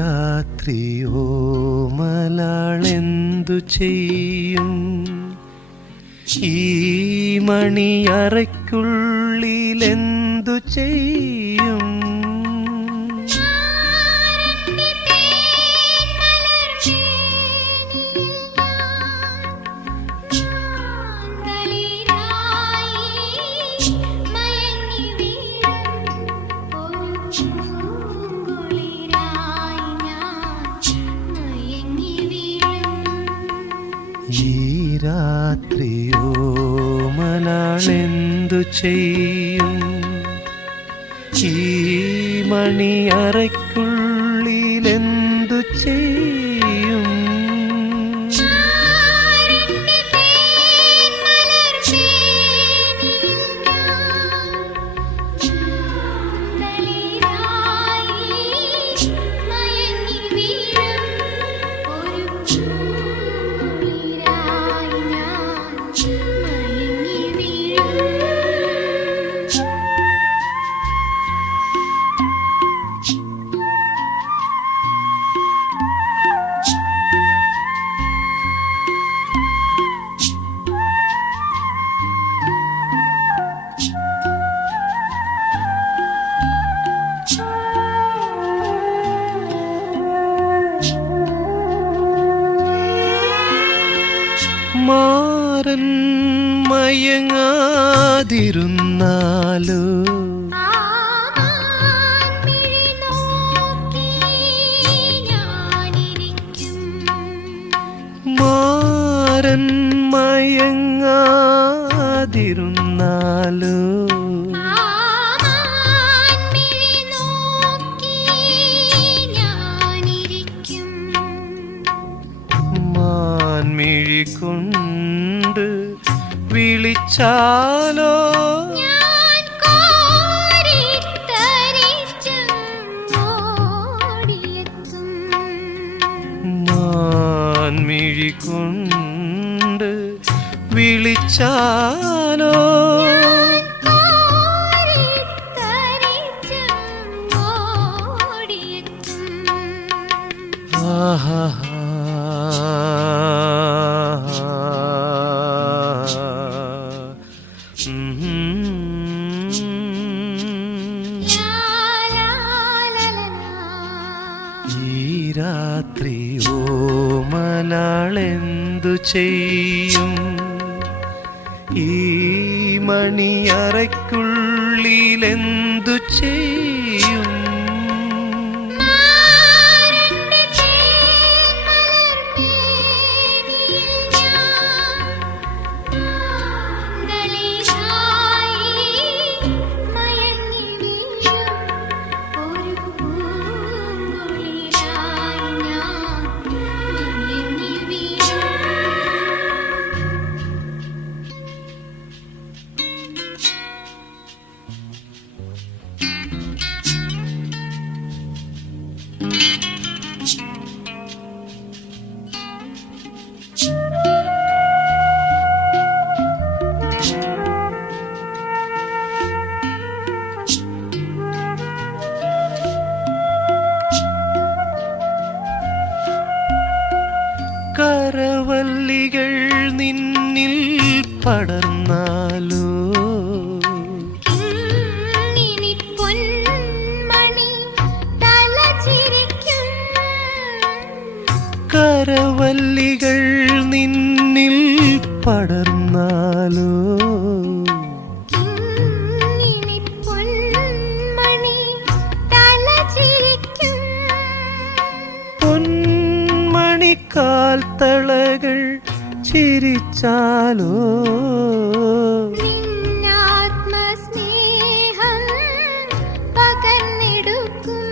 രാത്രിയോ മലാളെന്തു ചെയ്യും? ഈ മണിയറയ്ക്കുള്ളിലെന്തു ചെയ്യും? രാത്രിയോ മലാളെന്തു ചെയ്യും? ഈ മണിയറയ്ക്കുള്ളിലെന്തു ചെയ്യും? മയങ്ങാതിരുന്നാലോ മാറൻ മയങ്ങാതിരുന്നാലോ? മാൻമിഴി കൊണ്ട് വിളിച്ചാലോ? മാൻമിഴി കൊണ്ട് വിളിച്ചാലോ രാത്രി ഓമലാളെന്തു ചെയ്യും? ഈ മണിയറയ്ക്കുള്ളിലെന്തു ചെയ്യും? കരവല്ലികൾ നിന്നിൽ പടർന്നാലോ? കരവല്ലികൾ നിന്നിൽ പടർന്നാലോ? പകർന്നെടുക്കും.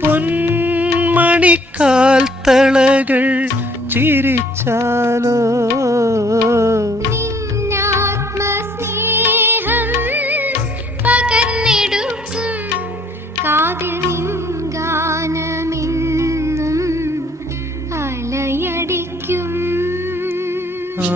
പൊന്മണിക്കാൽ തളകൾ ചിരിച്ചാലോ?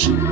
വീഴും